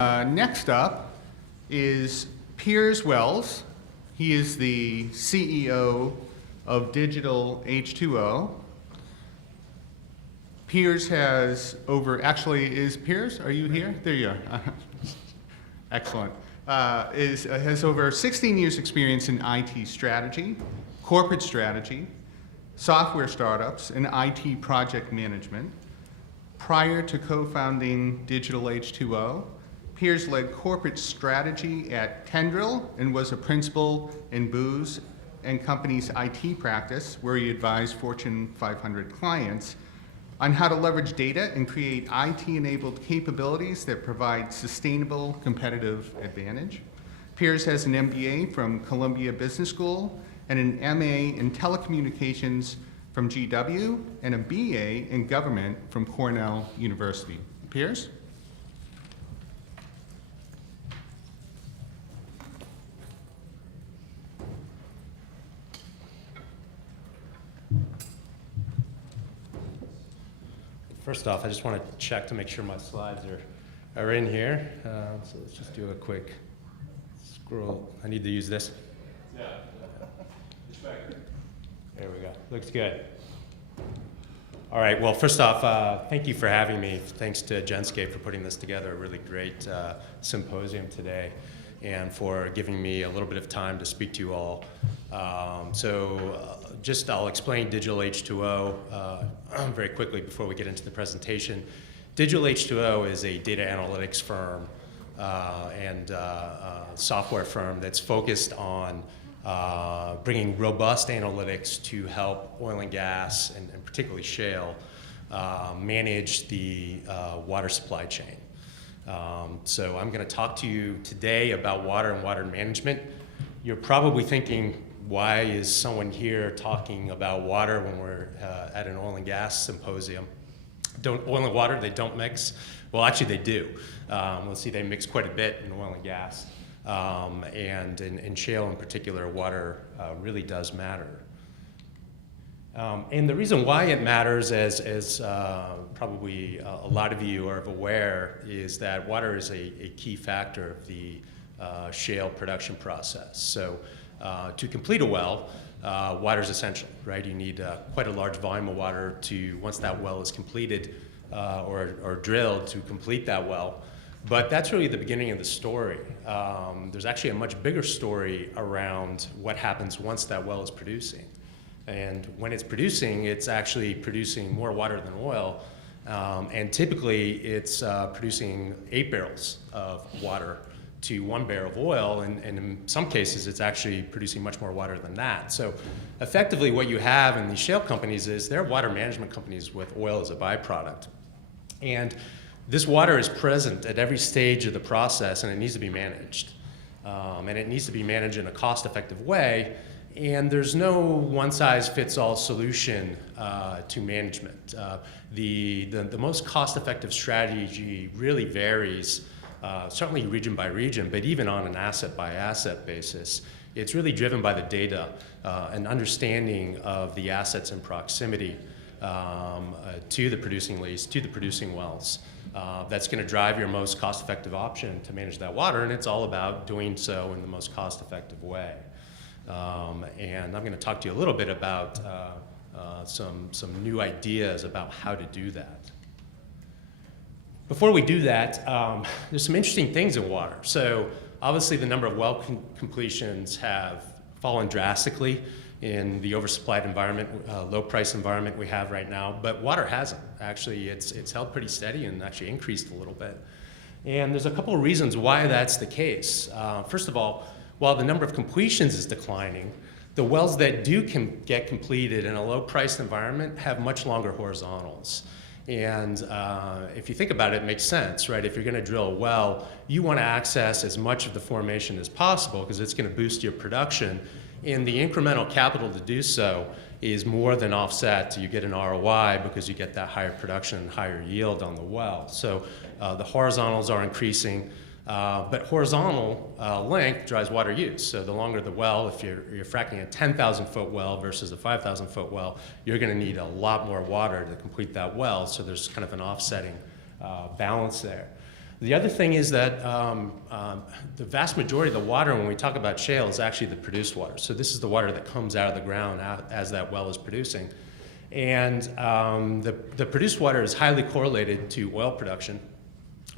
Next up is Piers Wells. He is the CEO of Digital H2O. Piers has is Piers, are you here? There you are. Excellent. Has over 16 years experience in IT strategy, corporate strategy, software startups, and IT project management. Prior to co-founding Digital H2O, Piers led corporate strategy at Tendril and was a principal in Booz and Company's IT practice, where he advised Fortune 500 clients on how to leverage data and create IT-enabled capabilities that provide sustainable competitive advantage. Piers has an MBA from Columbia Business School and an MA in telecommunications from GW and a BA in government from Cornell University. Piers? First off, I just want to check to make sure my slides are in here. So let's just do a quick scroll. I need to use this. Yeah. There we go. Looks good. All right. Well, first off, thank you for having me. Thanks to Genscape for putting this together. A really great symposium today, and for giving me a little bit of time to speak to you all. I'll explain Digital H2O very quickly before we get into the presentation. Digital H2O is a data analytics firm and software firm that's focused on bringing robust analytics to help oil and gas, and particularly shale, manage the water supply chain. So I'm going to talk to you today about water and water management. You're probably thinking, why is someone here talking about water when we're at an oil and gas symposium? Oil and water, they don't mix? Well, actually they do. Let's see, they mix quite a bit in oil and gas. And in shale in particular, water really does matter. And the reason why it matters, as probably a lot of you are aware, is that water is a key factor of the shale production process. So to complete a well, water is essential, right? You need quite a large volume of water once that well is completed or drilled, to complete that well. But that's really the beginning of the story. There's actually a much bigger story around what happens once that well is producing. And when it's producing, it's actually producing more water than oil. And typically, it's producing 8 barrels of water to 1 barrel of oil, and in some cases, it's actually producing much more water than that. So effectively, what you have in these shale companies is they're water management companies with oil as a byproduct. And this water is present at every stage of the process, and it needs to be managed. And it needs to be managed in a cost-effective way. And there's no one-size-fits-all solution to management. The most cost-effective strategy really varies, certainly region by region, but even on an asset-by-asset basis. It's really driven by the data and understanding of the assets in proximity to the producing lease, to the producing wells. That's going to drive your most cost-effective option to manage that water, and it's all about doing so in the most cost-effective way. And I'm going to talk to you a little bit about some new ideas about how to do that. Before we do that, there's some interesting things in water. So obviously the number of well completions have fallen drastically in the oversupplied environment, low price environment we have right now, but water hasn't. Actually, it's held pretty steady and actually increased a little bit. And there's a couple of reasons why that's the case. First of all, while the number of completions is declining, the wells that do get completed in a low price environment have much longer horizontals. And if you think about it, it makes sense, right? If you're going to drill a well, you want to access as much of the formation as possible because it's going to boost your production. And the incremental capital to do so is more than offset. You get an ROI because you get that higher production and higher yield on the well. So the horizontals are increasing. But horizontal length drives water use. So the longer the well, if you're fracking a 10,000-foot well versus a 5,000-foot well, you're going to need a lot more water to complete that well. So there's kind of an offsetting balance there. The other thing is that the vast majority of the water, when we talk about shale, is actually the produced water. So this is the water that comes out of the ground as that well is producing. And the produced water is highly correlated to oil production.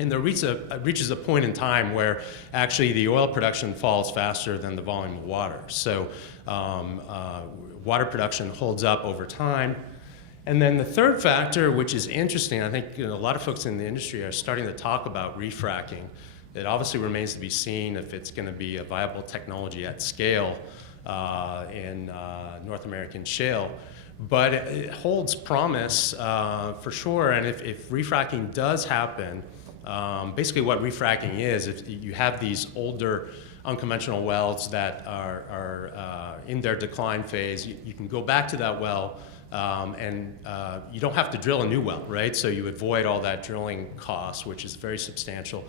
And there reaches a point in time where actually the oil production falls faster than the volume of water. So water production holds up over time. And then the third factor, which is interesting, I think a lot of folks in the industry are starting to talk about refracking. It obviously remains to be seen if it's going to be a viable technology at scale in North American shale. But it holds promise for sure. And if refracking does happen, basically what refracking is, if you have these older unconventional wells that are in their decline phase, you can go back to that well and you don't have to drill a new well, right? So you avoid all that drilling cost, which is very substantial,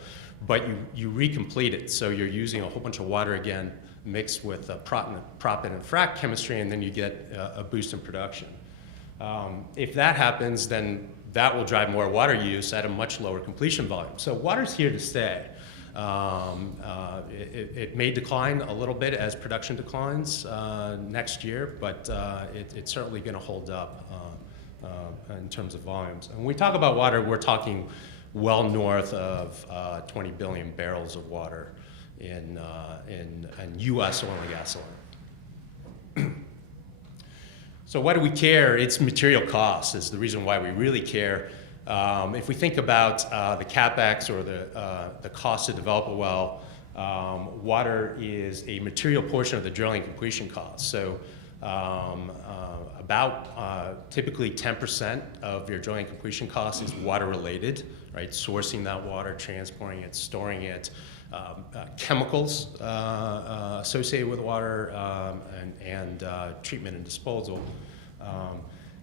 but you recomplete it. So you're using a whole bunch of water again mixed with proppant and frac chemistry, and then you get a boost in production. If that happens, then that will drive more water use at a much lower completion volume. So water's here to stay. It may decline a little bit as production declines next year, but it's certainly going to hold up in terms of volumes. And when we talk about water, we're talking well north of 20 billion barrels of water in U.S. oil and gas alone. So why do we care? It's material cost is the reason why we really care. If we think about the CapEx or the cost to develop a well, water is a material portion of the drilling and completion cost. So about typically 10% of your drilling and completion cost is water related, right? Sourcing that water, transporting it, storing it, chemicals associated with water, and treatment and disposal.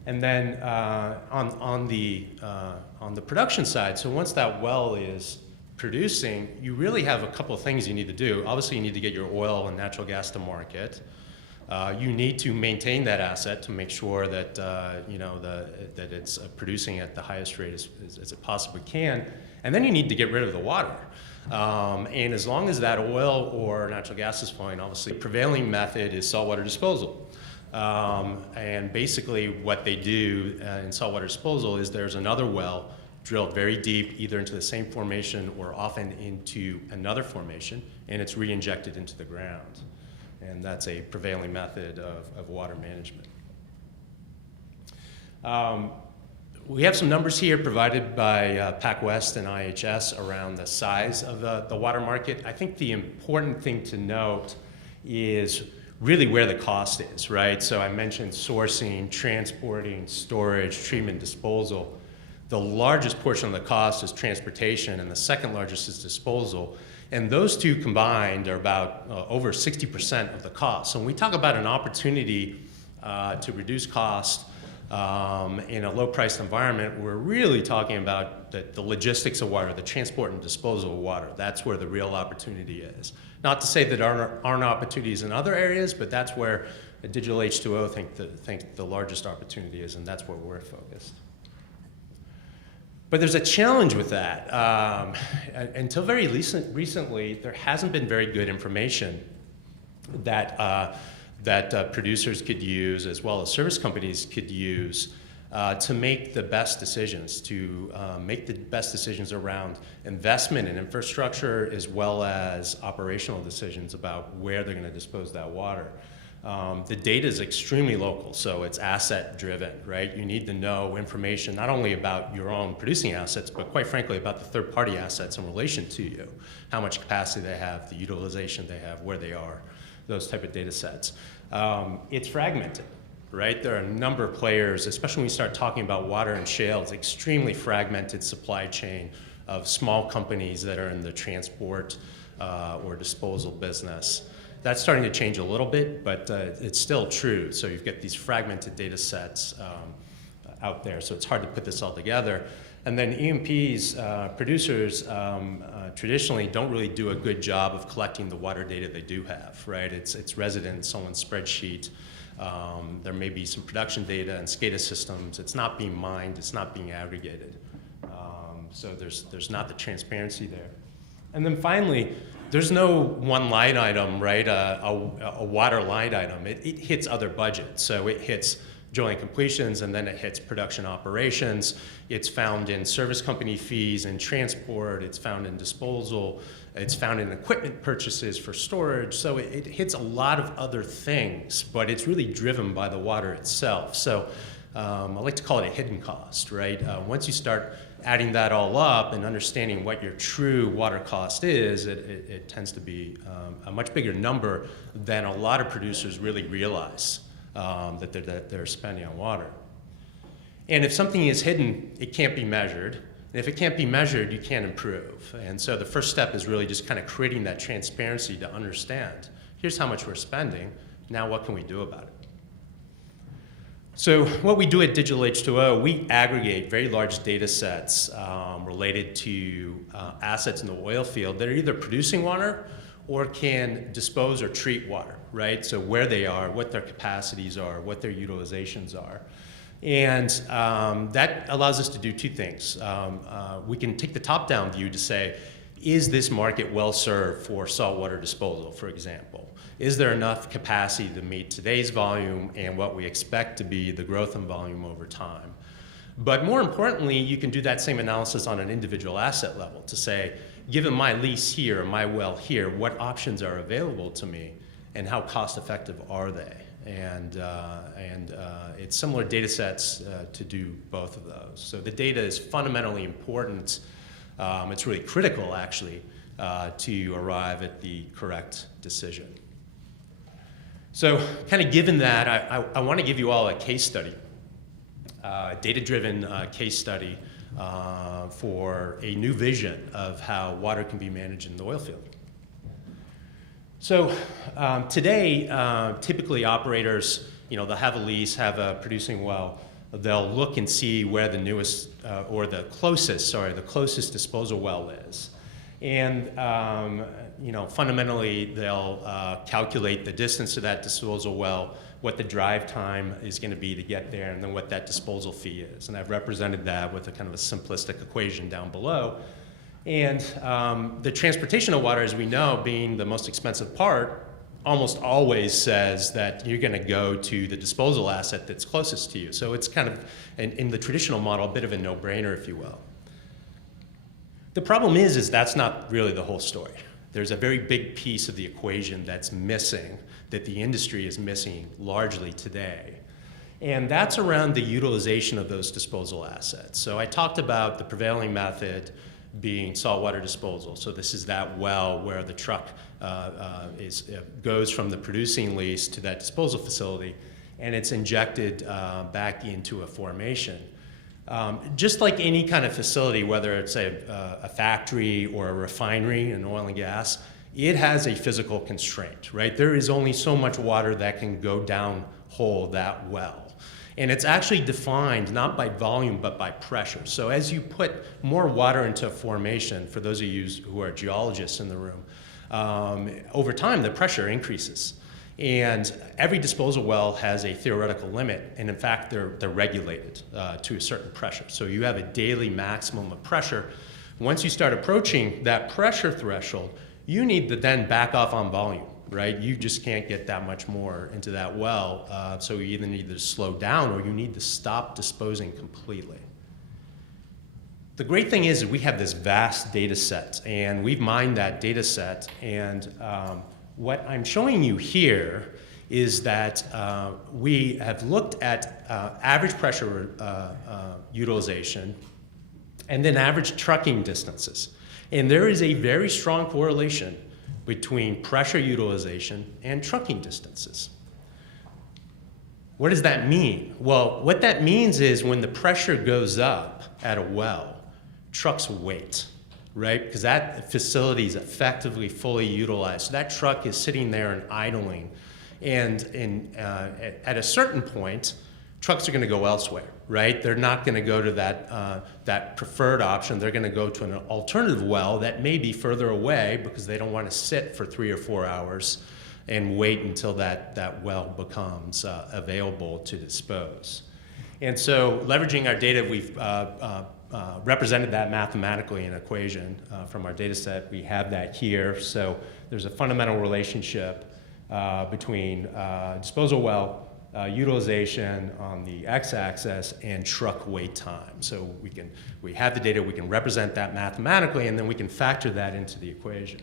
And then on the production side, so once that well is producing, you really have a couple of things you need to do. Obviously, you need to get your oil and natural gas to market. You need to maintain that asset to make sure that that it's producing at the highest rate as it possibly can. And then you need to get rid of the water. And as long as that oil or natural gas is flowing, obviously the prevailing method is saltwater disposal. And basically what they do in saltwater disposal is there's another well drilled very deep, either into the same formation or often into another formation, and it's re-injected into the ground. And that's a prevailing method of water management. We have some numbers here provided by PacWest and IHS around the size of the water market. I think the important thing to note is really where the cost is, right? So I mentioned sourcing, transporting, storage, treatment, disposal. The largest portion of the cost is transportation, and the second largest is disposal. And those two combined are about over 60% of the cost. So when we talk about an opportunity to reduce cost in a low-priced environment, we're really talking about the logistics of water, the transport and disposal of water. That's where the real opportunity is. Not to say that there aren't opportunities in other areas, but that's where Digital H2O think the largest opportunity is, and that's where we're focused. But there's a challenge with that. Until very recently, there hasn't been very good information that producers could use, as well as service companies could use, to make the best decisions, around investment in infrastructure, as well as operational decisions about where they're going to dispose that water. The data is extremely local, so it's asset driven, right? You need to know information not only about your own producing assets, but quite frankly about the third party assets in relation to you, how much capacity they have, the utilization they have, where they are, those type of data sets. It's fragmented, right? There are a number of players, especially when we start talking about water and shale. It's extremely fragmented supply chain of small companies that are in the transport or disposal business. That's starting to change a little bit, but it's still true. So you've got these fragmented data sets out there, so it's hard to put this all together. And then E&Ps, producers, traditionally don't really do a good job of collecting the water data they do have, right? It's resident in someone's spreadsheet. There may be some production data and SCADA systems. It's not being mined. It's not being aggregated. So there's not the transparency there. And then finally, there's no one line item, right? A water line item. It hits other budgets. So it hits drilling completions, and then it hits production operations. It's found in service company fees and transport. It's found in disposal. It's found in equipment purchases for storage. So it hits a lot of other things, but it's really driven by the water itself. So I like to call it a hidden cost, right? Once you start adding that all up and understanding what your true water cost is, it tends to be a much bigger number than a lot of producers really realize that they're spending on water. And if something is hidden, it can't be measured. And if it can't be measured, you can't improve. And so the first step is really just kind of creating that transparency to understand, here's how much we're spending, now what can we do about it? So what we do at Digital H2O, we aggregate very large data sets related to assets in the oil field that are either producing water or can dispose or treat water, right? So where they are, what their capacities are, what their utilizations are. And that allows us to do two things. We can take the top-down view to say, is this market well served for saltwater disposal, for example? Is there enough capacity to meet today's volume and what we expect to be the growth in volume over time? But more importantly, you can do that same analysis on an individual asset level to say, given my lease here, my well here, what options are available to me and how cost effective are they? And it's similar data sets to do both of those. So the data is fundamentally important. It's really critical, actually, to arrive at the correct decision. So kind of given that, I want to give you all a case study, a data-driven case study for a new vision of how water can be managed in the oil field. So today, typically operators, they'll have a lease, have a producing well. They'll look and see where the newest, or the closest disposal well is. And fundamentally, they'll calculate the distance to that disposal well, what the drive time is going to be to get there, and then what that disposal fee is. And I've represented that with a kind of a simplistic equation down below. And the transportation of water, as we know, being the most expensive part, almost always says that you're going to go to the disposal asset that's closest to you. So it's kind of, in the traditional model, a bit of a no-brainer, if you will. The problem is that's not really the whole story. There's a very big piece of the equation that's missing, that the industry is missing largely today. And that's around the utilization of those disposal assets. So I talked about the prevailing method being saltwater disposal. So this is that well where the truck goes from the producing lease to that disposal facility, and it's injected back into a formation. Just like any kind of facility, whether it's a factory or a refinery in oil and gas, it has a physical constraint, right? There is only so much water that can go down hole that well. And it's actually defined not by volume, but by pressure. So as you put more water into a formation, for those of you who are geologists in the room, over time the pressure increases. And every disposal well has a theoretical limit, and in fact they're regulated to a certain pressure. So you have a daily maximum of pressure. Once you start approaching that pressure threshold, you need to then back off on volume, right? You just can't get that much more into that well, so you either need to slow down or you need to stop disposing completely. The great thing is that we have this vast data set, and we've mined that data set, and what I'm showing you here is that we have looked at average pressure utilization and then average trucking distances. And there is a very strong correlation between pressure utilization and trucking distances. What does that mean? Well, what that means is when the pressure goes up at a well, trucks wait, right? Because that facility is effectively fully utilized. So that truck is sitting there and idling. And at a certain point, trucks are going to go elsewhere, right? They're not going to go to that preferred option. They're going to go to an alternative well that may be further away because they don't want to sit for 3 or 4 hours and wait until that well becomes available to dispose. And so leveraging our data, we've represented that mathematically in an equation from our data set. We have that here. So there's a fundamental relationship between disposal well utilization on the x-axis and truck wait time. So we have the data, we can represent that mathematically, and then we can factor that into the equation.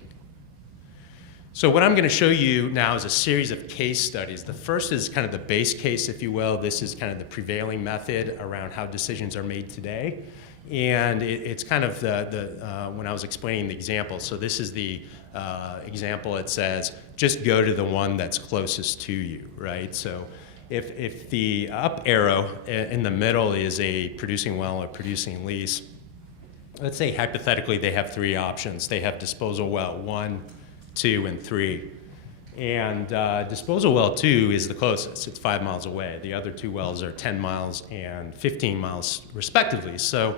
So what I'm going to show you now is a series of case studies. The first is kind of the base case, if you will. This is kind of the prevailing method around how decisions are made today. And it's kind of when I was explaining the example. So this is the example. It says, just go to the one that's closest to you, right? So if the up arrow in the middle is a producing well or producing lease, let's say hypothetically they have three options. They have disposal well 1, 2, and 3. And disposal well 2 is the closest. It's 5 miles away. The other two wells are 10 miles and 15 miles respectively. So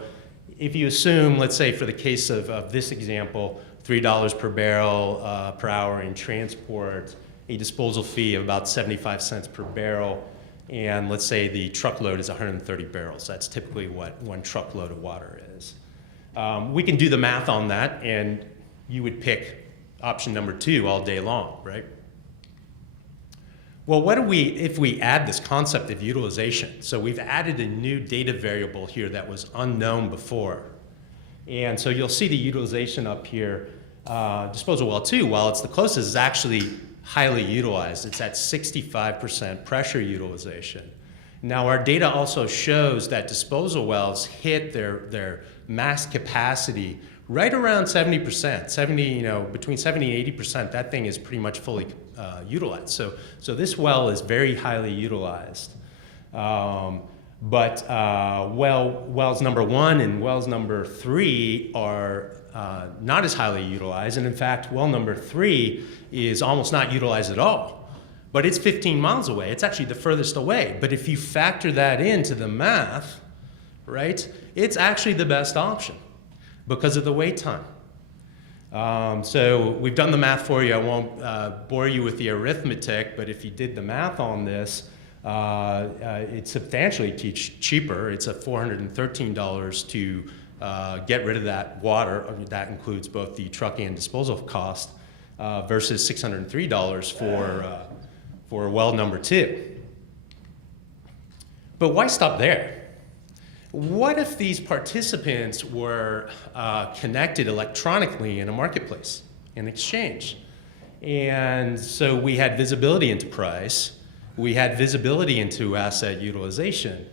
if you assume, let's say for the case of this example, $3 per barrel per hour in transport, a disposal fee of about 75 cents per barrel, and let's say the truckload is 130 barrels. That's typically what one truckload of water is. We can do the math on that, and you would pick option number 2 all day long, right? Well, if we add this concept of utilization? So we've added a new data variable here that was unknown before. And so you'll see the utilization up here. Disposal well 2, while it's the closest, is actually highly utilized. It's at 65% pressure utilization. Now, our data also shows that disposal wells hit their max capacity right around 70%, between 70 and 80%. That thing is pretty much fully utilized. So this well is very highly utilized. But wells number 1 and wells number 3 are not as highly utilized. And in fact, well number 3 is almost not utilized at all. But it's 15 miles away. It's actually the furthest away. But if you factor that into the math, right, it's actually the best option because of the wait time. So we've done the math for you. I won't bore you with the arithmetic, but if you did the math on this, it's substantially cheaper. It's at $413 to get rid of that water. That includes both the trucking and disposal cost versus $603 for well number 2. But why stop there? What if these participants were connected electronically in a marketplace, an exchange? And so we had visibility into price. We had visibility into asset utilization.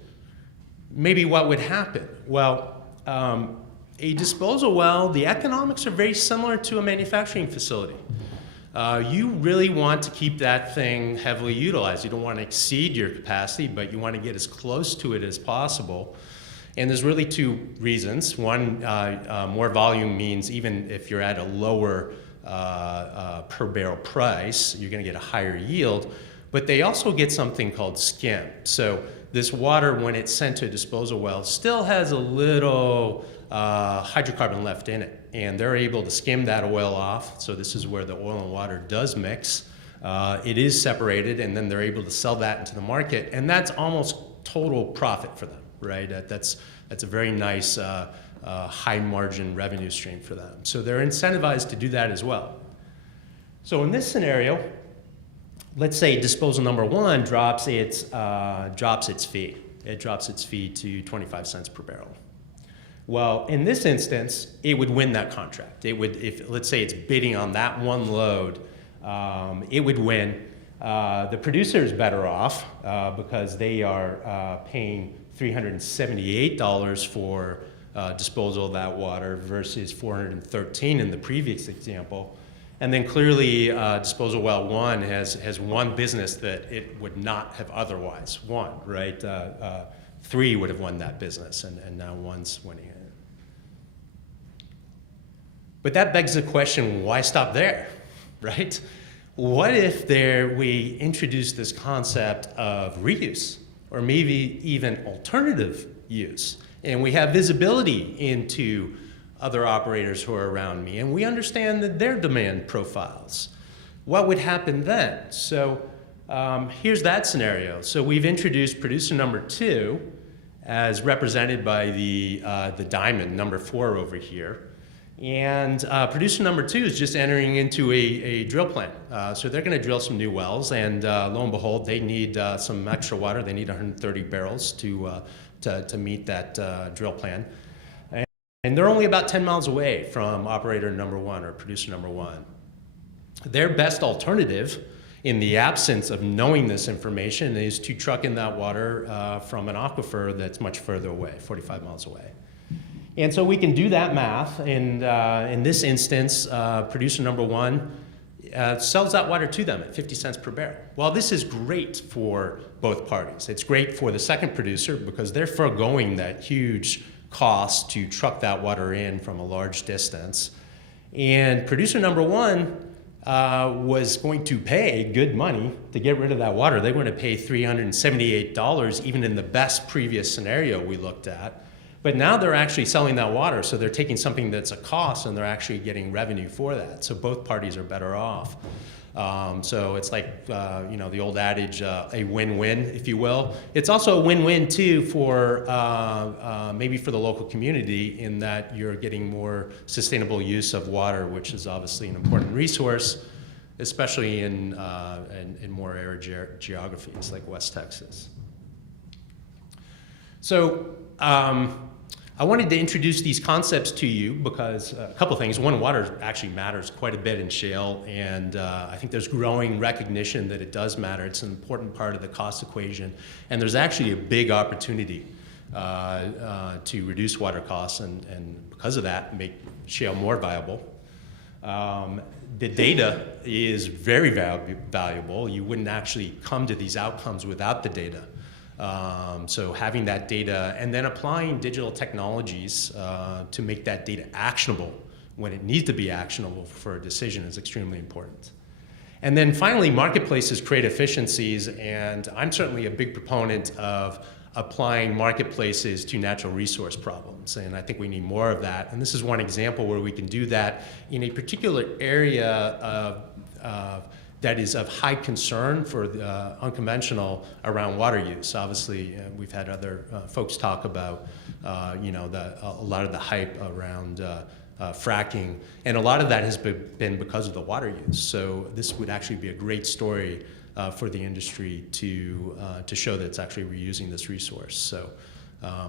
Maybe what would happen? Well, a disposal well, the economics are very similar to a manufacturing facility. You really want to keep that thing heavily utilized. You don't want to exceed your capacity, but you want to get as close to it as possible. And there's really 2 reasons. One, more volume means even if you're at a lower per barrel price, you're going to get a higher yield. But they also get something called skim. So this water, when it's sent to a disposal well, still has a little hydrocarbon left in it. And they're able to skim that oil off. So this is where the oil and water does mix. It is separated, and then they're able to sell that into the market. And that's almost total profit for them. Right, that's a very nice high margin revenue stream for them. So they're incentivized to do that as well. So in this scenario, let's say disposal number 1 drops its fee. It drops its fee to 25 cents per barrel. Well, in this instance, it would win that contract. It would, if let's say it's bidding on that one load, it would win. The producer is better off because they are paying $378 for disposal of that water versus $413 in the previous example. And then clearly disposal well 1 has won business that it would not have otherwise won, right? 3 would have won that business, and now 1's winning it. But that begs the question, why stop there, right? What if we introduce this concept of reuse, or maybe even alternative use, and we have visibility into other operators who are around me, and we understand that their demand profiles? What would happen then? So here's that scenario. So we've introduced producer number 2 as represented by the diamond, number 4 over here. And producer number 2 is just entering into a drill plan. So they're going to drill some new wells, and lo and behold, they need some extra water. They need 130 barrels to meet that drill plan. And they're only about 10 miles away from operator number 1 or producer number 1. Their best alternative, in the absence of knowing this information, is to truck in that water from an aquifer that's much further away, 45 miles away. And so we can do that math, and in this instance, producer number 1 sells that water to them at 50 cents per barrel. Well, this is great for both parties. It's great for the second producer because they're foregoing that huge cost to truck that water in from a large distance. And producer number 1 was going to pay good money to get rid of that water. They're going to pay $378, even in the best previous scenario we looked at. But now they're actually selling that water, so they're taking something that's a cost and they're actually getting revenue for that. So both parties are better off. So it's like, the old adage, a win-win, if you will. It's also a win-win, too, for maybe for the local community, in that you're getting more sustainable use of water, which is obviously an important resource, especially in more arid geographies like West Texas. So I wanted to introduce these concepts to you because a couple things. One, water actually matters quite a bit in shale, and I think there's growing recognition that it does matter. It's an important part of the cost equation, and there's actually a big opportunity to reduce water costs, and because of that, make shale more viable. The data is very valuable. You wouldn't actually come to these outcomes without the data. So having that data and then applying digital technologies to make that data actionable when it needs to be actionable for a decision is extremely important. And then finally, marketplaces create efficiencies, and I'm certainly a big proponent of applying marketplaces to natural resource problems, and I think we need more of that. And this is one example where we can do that in a particular area that is of high concern for the unconventional around water use. Obviously, we've had other folks talk about, a lot of the hype around fracking, and a lot of that has been because of the water use. So this would actually be a great story for the industry to show that it's actually reusing this resource. So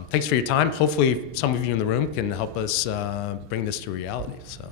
thanks for your time. Hopefully, some of you in the room can help us bring this to reality. So.